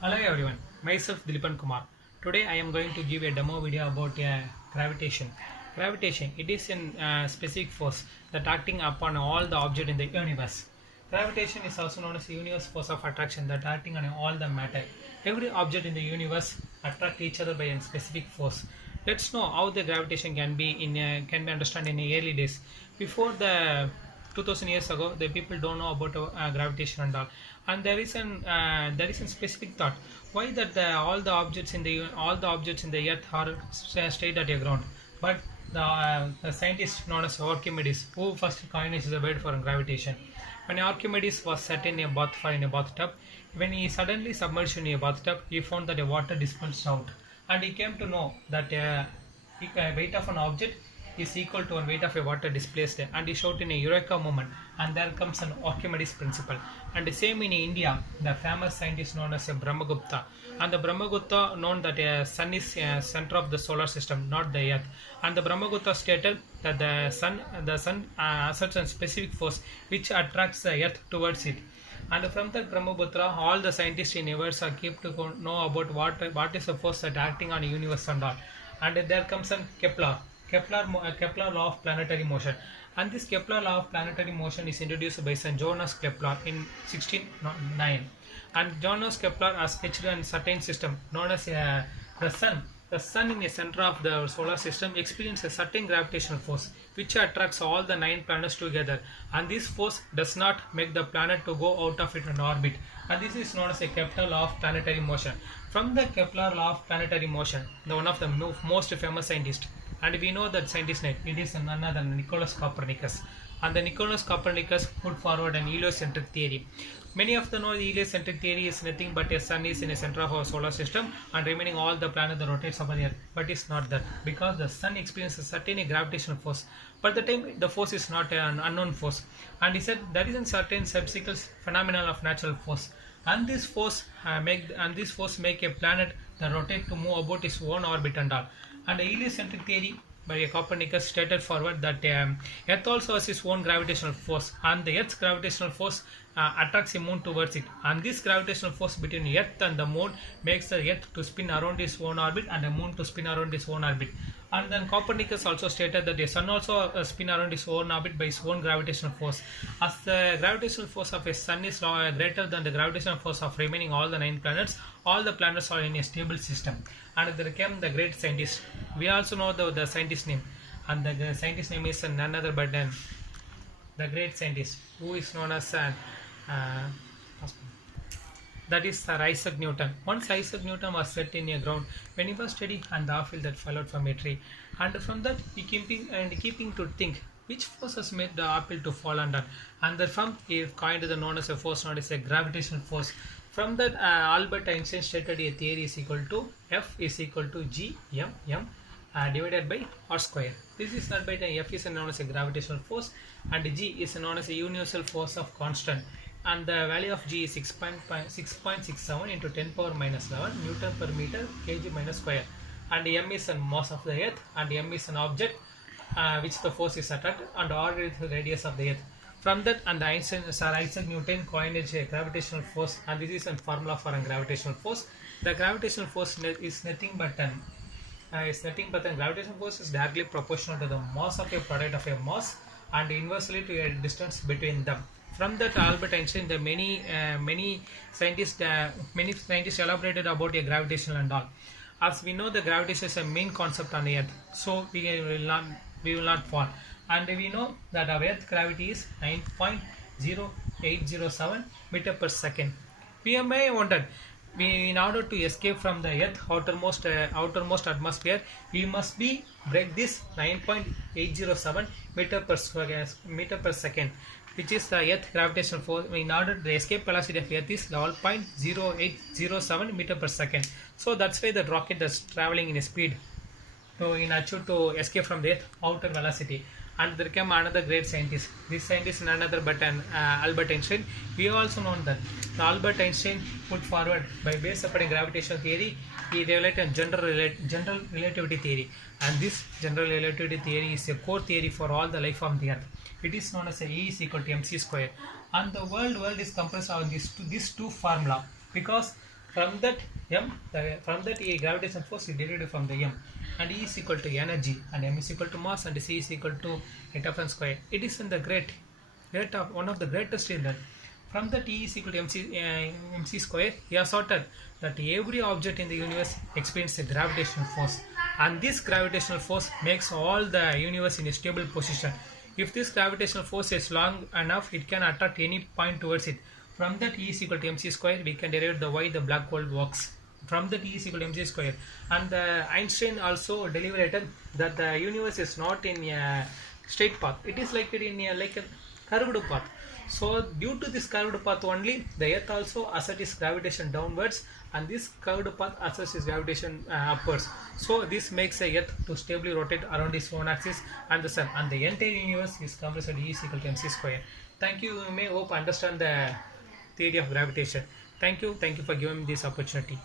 Hello everyone, myself Dilipan Kumar. Today I am going to give a demo video about gravitation. Gravitation, it is a specific force that acting upon all the object in the universe. Gravitation is also known as the universe force of attraction that acting on all the matter. Every object in the universe attract each other by a specific force. Let's know how the gravitation can be understood in the early days. Before the 2000 years ago, the people don't know about gravitation and all, and there is a specific thought why that all the objects in the earth are stayed at the ground, but the scientist known as Archimedes who first coined the word for gravitation. When Archimedes was sat in a bathtub, when he suddenly submerged in a bathtub, he found that the water dispersed out, and he came to know that weight of an object is equal to a weight of a water displaced, and he showed in a eureka moment, and there comes an Archimedes principle. And the same in India, the famous scientist known as Brahmagupta, and the Brahmagupta known that sun is center of the solar system, not the earth, and the Brahmagupta stated that the sun asserts a specific force which attracts the earth towards it. And from that Brahmaputra, all the scientists in universe are kept to know about what is the force that acting on the universe and all. And there comes an Kepler law of planetary motion. And this Kepler law of planetary motion is introduced by Sir Johannes Kepler in 1609. And Johannes Kepler has sketched a certain system known as the sun. The sun in the center of the solar system experiences a certain gravitational force which attracts all the 9 planets together, and this force does not make the planet to go out of its orbit, and this is known as a Kepler law of planetary motion. From the Kepler law of planetary motion, one of the most famous scientists, and we know that scientist name, it is none other than Nicholas Copernicus. And the Nicholas Copernicus put forward an heliocentric theory. Many of the know the heliocentric theory is nothing but a sun is in the center of our solar system and remaining all the planet that rotates about the earth. But it's not that, because the sun experiences certain gravitational force. But the time the force is not an unknown force. And he said there is a certain subsequent phenomenon of natural force. And this force make a planet that rotate to move about its own orbit and all. And the heliocentric theory by Copernicus stated forward that Earth also has its own gravitational force, and the Earth's gravitational force attracts the moon towards it, and this gravitational force between Earth and the moon makes the Earth to spin around its own orbit and the moon to spin around its own orbit. And then Copernicus also stated that the sun also spin around its own orbit by its own gravitational force. As the gravitational force of a sun is greater than the gravitational force of remaining all the 9 planets, all the planets are in a stable system. And there came the great scientist. We also know the scientist name, and the scientist name is none other but the great scientist who is known as uh, that is Sir Isaac Newton. Once Isaac Newton was set in a ground when he was studying and the apple that fell out from a tree, and from that he keeping to think which force has made the apple to fall under, and from he coined the known as a force known as a gravitational force. From that, Albert Einstein stated a theory is equal to F is equal to G m divided by R square. This is not by the F is known as a gravitational force, and G is known as a universal force of constant, and the value of G is 6.67 into 10 power minus 11 Newton per meter kg minus square, and M is the mass of the earth, and M is an object which the force is attracted, and R is the radius of the earth. From that, and Sir Isaac Newton coined a gravitational force, and this is a formula for a gravitational force. The gravitational force is nothing but the gravitational force is directly proportional to the mass of a product of a mass and inversely to a distance between them. From that, Albert Einstein, the many scientists elaborated about a gravitation and all. As we know, the gravitation is a main concept on the earth, so we will not fall. And we know that our earth gravity is 9.0807 meter per second. We may wonder, in order to escape from the earth outermost atmosphere, we must break this 9.807 meter per second, which is the earth gravitational force. In order the escape velocity of earth is 12.0807 meter per second. So that's why the rocket is traveling in a speed to escape from the earth outer velocity. And there came another great scientist. This scientist is none other but Albert Einstein. We also know that Albert Einstein put forward by based upon gravitational theory, he related general relativity theory, and this general relativity theory is a core theory for all the life on the earth. It is known as E is equal to mc square, and the world is compressed on these two formula, because From that from that a gravitation force is derived from the m, and E is equal to energy, and m is equal to mass, and c is equal to interference square. It is in the great of one of the greatest in that. From that E is equal to mc square, he has asserted that every object in the universe experiences a gravitational force, and this gravitational force makes all the universe in a stable position. If this gravitational force is long enough, it can attract any point towards it. From that E is equal to mc square, we can derive the why the black hole works. From that E is equal to mc square, and Einstein also deliberated that the universe is not in a straight path; it is like a curved path. So due to this curved path only, the earth also asserts its gravitation downwards, and this curved path asserts its gravitation upwards. So this makes the earth to stably rotate around its own axis and the sun, and the entire universe is compressed at E is equal to mc square. Thank you. You may hope understand the theory of gravitation. Thank you for giving me this opportunity.